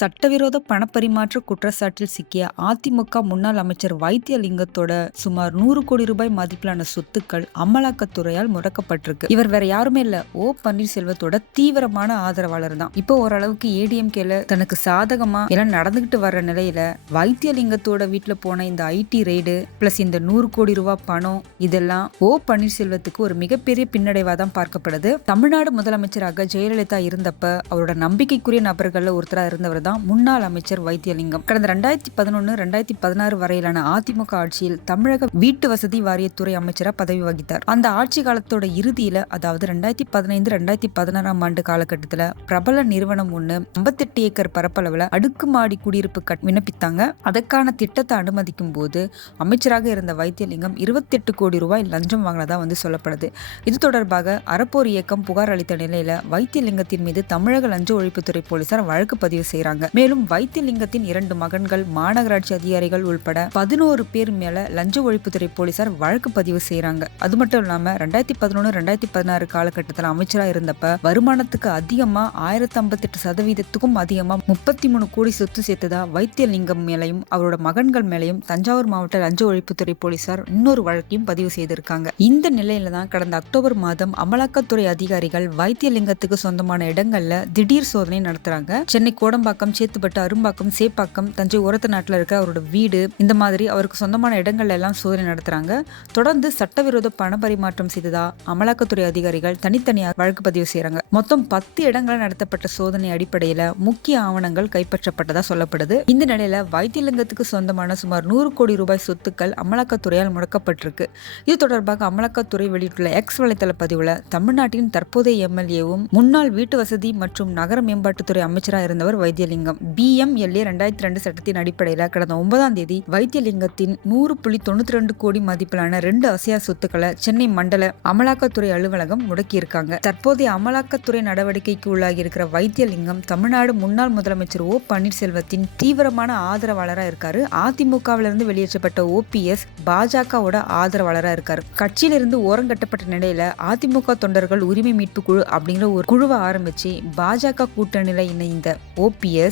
சட்டவிரோத பணப்பரிமாற்ற குற்றச்சாட்டில் சிக்கிய அதிமுக முன்னாள் அமைச்சர் வைத்தியலிங்கத்தோட சுமார் நூறு கோடி ரூபாய் மதிப்பிலான சொத்துக்கள் அமலாக்கத்துறையால் முடக்கப்பட்டிருக்கு. இவர் வேற யாருமே இல்ல. ஓ. பன்னீர்செல்வத்தோட தீவிரமான ஆதரவாளர் தான். இப்போ ஓரளவுக்கு ஏடிஎம்கேல தனக்கு சாதகமா எல்லாம் நடந்துகிட்டு வர்ற நிலையில வைத்தியலிங்கத்தோட வீட்டுல போன இந்த ஐடி ரெய்டு பிளஸ் இந்த நூறு கோடி ரூபாய் பணம் இதெல்லாம் ஓ. பன்னீர்செல்வத்துக்கு ஒரு மிகப்பெரிய பின்னடைவா தான் பார்க்கப்படுது. தமிழ்நாடு முதலமைச்சராக ஜெயலலிதா இருந்தப்ப அவரோட நம்பிக்கைக்குரிய நபர்கள்ல ஒருத்தரா இருந்தவர் தான் முன்னாள் அமைச்சர் வைத்தியலிங்கம். கடந்த ரெண்டாயிரத்தி பதினொன்று ரெண்டாயிரத்தி பதினாறு வரையிலான அதிமுக ஆட்சியில் தமிழக வீட்டு வசதி வாரியத்துறை அமைச்சராக பதவி வகித்தார். அந்த ஆட்சி காலத்தோட இறுதியில அதாவது ரெண்டாயிரத்தி பதினைந்து ரெண்டாயிரத்தி பதினாறாம் ஆண்டு காலகட்டத்தில் பிரபல நிறுவனம் ஒன்று ஐம்பத்தெட்டு ஏக்கர் பரப்பளவில் அடுக்குமாடி குடியிருப்பு கட் விண்ணப்பித்தாங்க. அதற்கான திட்டத்தை அனுமதிக்கும் போது அமைச்சராக இருந்த வைத்தியலிங்கம் இருபத்தெட்டு கோடி ரூபாய் லஞ்சம் வாங்கினதா வந்து சொல்லப்படுது. இது தொடர்பாக அறப்போர் இயக்கம் புகார் அளித்த நிலையில வைத்தியலிங்கத்தின் மீது தமிழக லஞ்ச ஒழிப்புத்துறை போலீசார் வழக்கு பதிவு செய்றாங்க மேலும் வைத்தியலிங்கத்தின் இரண்டு மகன்கள் மாநகராட்சி அதிகாரிகள் உள்பட பதினோரு பேர் மேல லஞ்ச ஒழிப்புத்துறை போலீசார் வழக்கு பதிவு செய்யறாங்க அது மட்டும் இல்லாம ரெண்டாயிரத்தி பதினொன்று ரெண்டாயிரத்தி பதினாறு காலகட்டத்தில் அமைச்சராக இருந்தப்ப வருமானத்துக்கு அதிகமா ஆயிரத்தி ஐம்பத்தெட்டு சதவீதத்துக்கும் அதிகமா முப்பத்தி மூணு கோடி சொத்து சேர்த்ததா வைத்தியலிங்கம் மேலையும் அவரோட மகன்கள் மேலையும் தஞ்சாவூர் மாவட்ட லஞ்ச ஒழிப்புத்துறை போலீசார் இன்னொரு வழக்கையும் பதிவு செய்திருக்காங்க. இந்த நிலையில தான் கடந்த அக்டோபர் மாதம் அமலாக்கத்துறை அதிகாரிகள் வைத்தியலிங்கத்துக்கு சொந்தமான இடங்கள்ல திடீர் சோதனை நடத்துறாங்க. சென்னை கோடம்பாக்கம் சேத்துப்பட்டு அரும்பாக்கம் சேப்பாக்கம் தஞ்சை உரத்த நாட்டில் இருக்க அவரோட வீடு. இந்த மாதிரி அவருக்கு சொந்தமான இடங்கள்ல எல்லாம் சோதனை நடத்துறாங்க. தொடர்ந்து சட்டவிரோத பண பரிமாற்றம் செய்ததா அமலாக்கத்துறை அதிகாரிகள் தனித்தனியாக வழக்கு பதிவு செய்யறாங்க மொத்தம் பத்து இடங்களில் நடத்தப்பட்ட சோதனை அடிப்படையில முக்கிய ஆவணங்கள் கைப்பற்றப்பட்டதா சொல்லப்படுது. இந்த நிலையில வைத்தியலிங்கத்துக்கு சொந்தமான சுமார் நூறு கோடி ரூபாய் சொத்துக்கள் அமலாக்கத்துறையால் முடக்கப்பட்டிருக்கு. இது தொடர்பாக அமலாக்கத்துறை வெளியிட்டுள்ள எக்ஸ் வலைதள பதிவுல தமிழ்நாட்டின் தற்போதைய எம்எல்ஏவும் முன்னாள் வீட்டு வசதி மற்றும் நகர மேம்பாட்டுத்துறை அமைச்சராக இருந்தவர் வைத்தியலிங்கம் பிஎம்எல்ஏ ரெண்டாயிரத்தி ரெண்டு சட்டத்தின் அடிப்படையில் கடந்த ஒன்பதாம் தேதி வைத்தியலிங்கத்தின் நூறு புள்ளி தொண்ணூத்தி ரெண்டு கோடி மதிப்பிலான ரெண்டு அசையா சொத்துக்களை சென்னை மண்டல அமலாக்கத்துறை அலுவலகம் முடக்கியிருக்காங்க. தற்போதைய அமலாக்கத்துறை நடவடிக்கைக்கு உள்ளாகி இருக்கிற வைத்தியலிங்கம் தமிழ்நாடு முன்னாள் முதலமைச்சர் ஓ பன்னீர்செல்வத்தின் தீவிரமான ஆதரவாளராக இருக்காரு. அதிமுகவிலிருந்து வெளியேற்றப்பட்ட ஓபிஎஸ் பாஜகவோட ஆதரவாளராக இருக்காரு. கட்சியிலிருந்து ஓரங்கட்டப்பட்ட நிலையில அதிமுக தொண்டர்கள் உரிமை மீட்பு குழு அப்படிங்கிற ஒரு குழுவை ஆரம்பிச்சு பாஜக கூட்டணியில இணைந்த ஓபிஎஸ்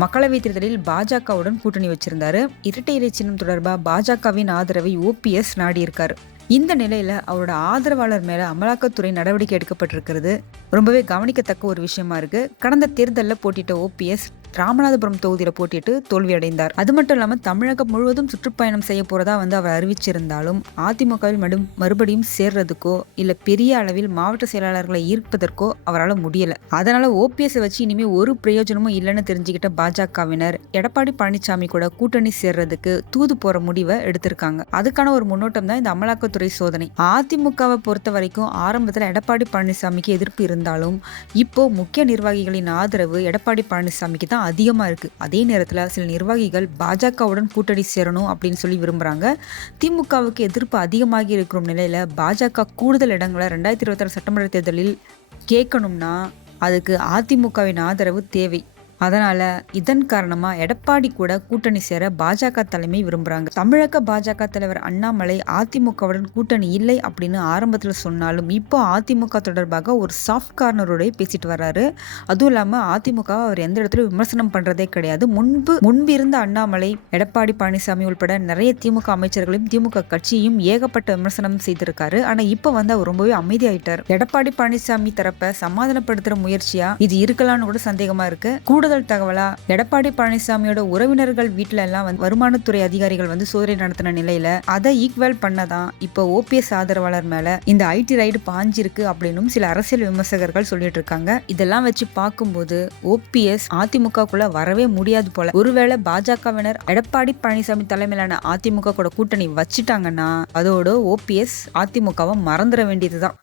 மக்களவைத் தேர்தலில் பாஜகவுடன் கூட்டணி வச்சிருந்தாரு. இரட்டை இலை சின்னம் தொடர்பாக பாஜகவின் ஆதரவை ஓபிஎஸ் நாடியிருக்காரு. இந்த நிலையில அவரோட ஆதரவாளர் மேல அமலாக்கத்துறை நடவடிக்கை எடுக்கப்பட்டிருக்கிறது. ரொம்பவே கவனிக்கத்தக்க ஒரு விஷயமா இருக்கு. கடந்த தேர்தலில் போட்டிட்ட ஓபிஎஸ் ராமநாதபுரம் தொகுதியில் போட்டிட்டு தோல்வியடைந்தார் அது மட்டும் இல்லாமல் தமிழகம் முழுவதும் சுற்றுப்பயணம் செய்ய போறதா வந்து அவர் அறிவிச்சிருந்தாலும் அதிமுகவில் மடும் மறுபடியும் சேர்றதுக்கோ இல்ல பெரிய அளவில் மாவட்ட செயலாளர்களை ஈர்ப்பதற்கோ அவரால் முடியல. அதனால ஓபிஎஸ் வச்சு இனிமே ஒரு பிரயோஜனமும் இல்லைன்னு தெரிஞ்சுக்கிட்ட பாஜகவினர் எடப்பாடி பழனிசாமி கூட கூட்டணி சேர்றதுக்கு தூது போற முடிவை எடுத்திருக்காங்க. அதுக்கான ஒரு முன்னோட்டம் தான் இந்த அமலாக்கத்துறை சோதனை. அதிமுகவை பொறுத்த வரைக்கும் ஆரம்பத்தில் எடப்பாடி பழனிசாமிக்கு எதிர்ப்பு இருந்தாலும் இப்போ முக்கிய நிர்வாகிகளின் ஆதரவு எடப்பாடி பழனிசாமிக்கு தான் அதிகமாக இருக்குது அதே நேரத்தில் சில நிர்வாகிகள் பாஜகவுடன் கூட்டணி சேரணும் அப்படின்னு சொல்லி விரும்புகிறாங்க திமுகவுக்கு எதிர்ப்பு அதிகமாகி இருக்கிற நிலையில் பாஜக கூடுதல் இடங்களை ரெண்டாயிரத்தி இருபத்தாறு சட்டமன்ற தேர்தலில் கேட்கணும்னா அதுக்கு அதிமுகவின் ஆதரவு தேவை. அதனால இதன் காரணமா எடப்பாடி கூட கூட்டணி சேர பாஜக தலைமை விரும்புறாங்க. தமிழக பாஜக தலைவர் அண்ணாமலை அதிமுகவுடன் கூட்டணி இல்லை அப்படின்னு ஆரம்பத்தில் சொன்னாலும் இப்போ அதிமுக தொடர்பாக ஒரு சாஃப்ட் கார்னரோடய பேசிட்டு வர்றாரு. அதுவும் இல்லாம அதிமுக அவர் எந்த இடத்துல விமர்சனம் பண்றதே கிடையாது. முன்பு முன்பு இருந்த அண்ணாமலை எடப்பாடி பழனிசாமி உள்பட நிறைய திமுக அமைச்சர்களையும் திமுக கட்சியையும் ஏகப்பட்ட விமர்சனம் செய்திருக்காரு. ஆனா இப்போ வந்து அவர் ரொம்பவே அமைதியாயிட்டார். எடப்பாடி பழனிசாமி தரப்ப சமாதானப்படுத்துற முயற்சியா இது இருக்கலாம்னு கூட சந்தேகமா இருக்கு. கூட கூடுதல் தகவலா? எடப்பாடி பழனிசாமியோட உறவினர்கள் வீட்டுல எல்லாம் வந்து வருமானத்துறை அதிகாரிகள் வந்து சோதனை நடத்தின நிலையில அதை ஈக்குவல் பண்ணதான் இப்போ ஓபிஎஸ் ஆதரவாளர் மேல இந்த ஐடி ரைடு பாஞ்சிருக்கு அப்படின்னும் சில அரசியல் விமர்சகர்கள் சொல்லிட்டு இருக்காங்க. இதெல்லாம் வச்சு பார்க்கும்போது ஓபிஎஸ் அதிமுகக்குள்ள வரவே முடியாது போல. ஒருவேளை பாஜகவினர் எடப்பாடி பழனிசாமி தலைமையிலான அதிமுக கூட கூட்டணி வச்சுட்டாங்கன்னா அதோட ஓபிஎஸ் அதிமுகவை மறந்துட வேண்டியதுதான்.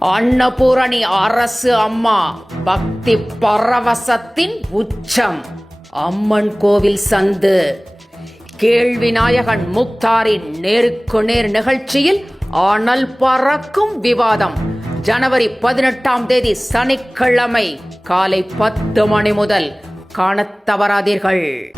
அன்னபூரணி அரசு அம்மா பக்தி பரவசத்தின் உச்சம். அம்மன் கோவில் சந்து. கேள்விநாயகன் முக்தாரின் நேருக்கு நேர் நிகழ்ச்சியில் அனல் பறக்கும் விவாதம். ஜனவரி பதினெட்டாம் தேதி சனிக்கிழமை காலை பத்து மணி முதல் காணத் தவறாதீர்கள்.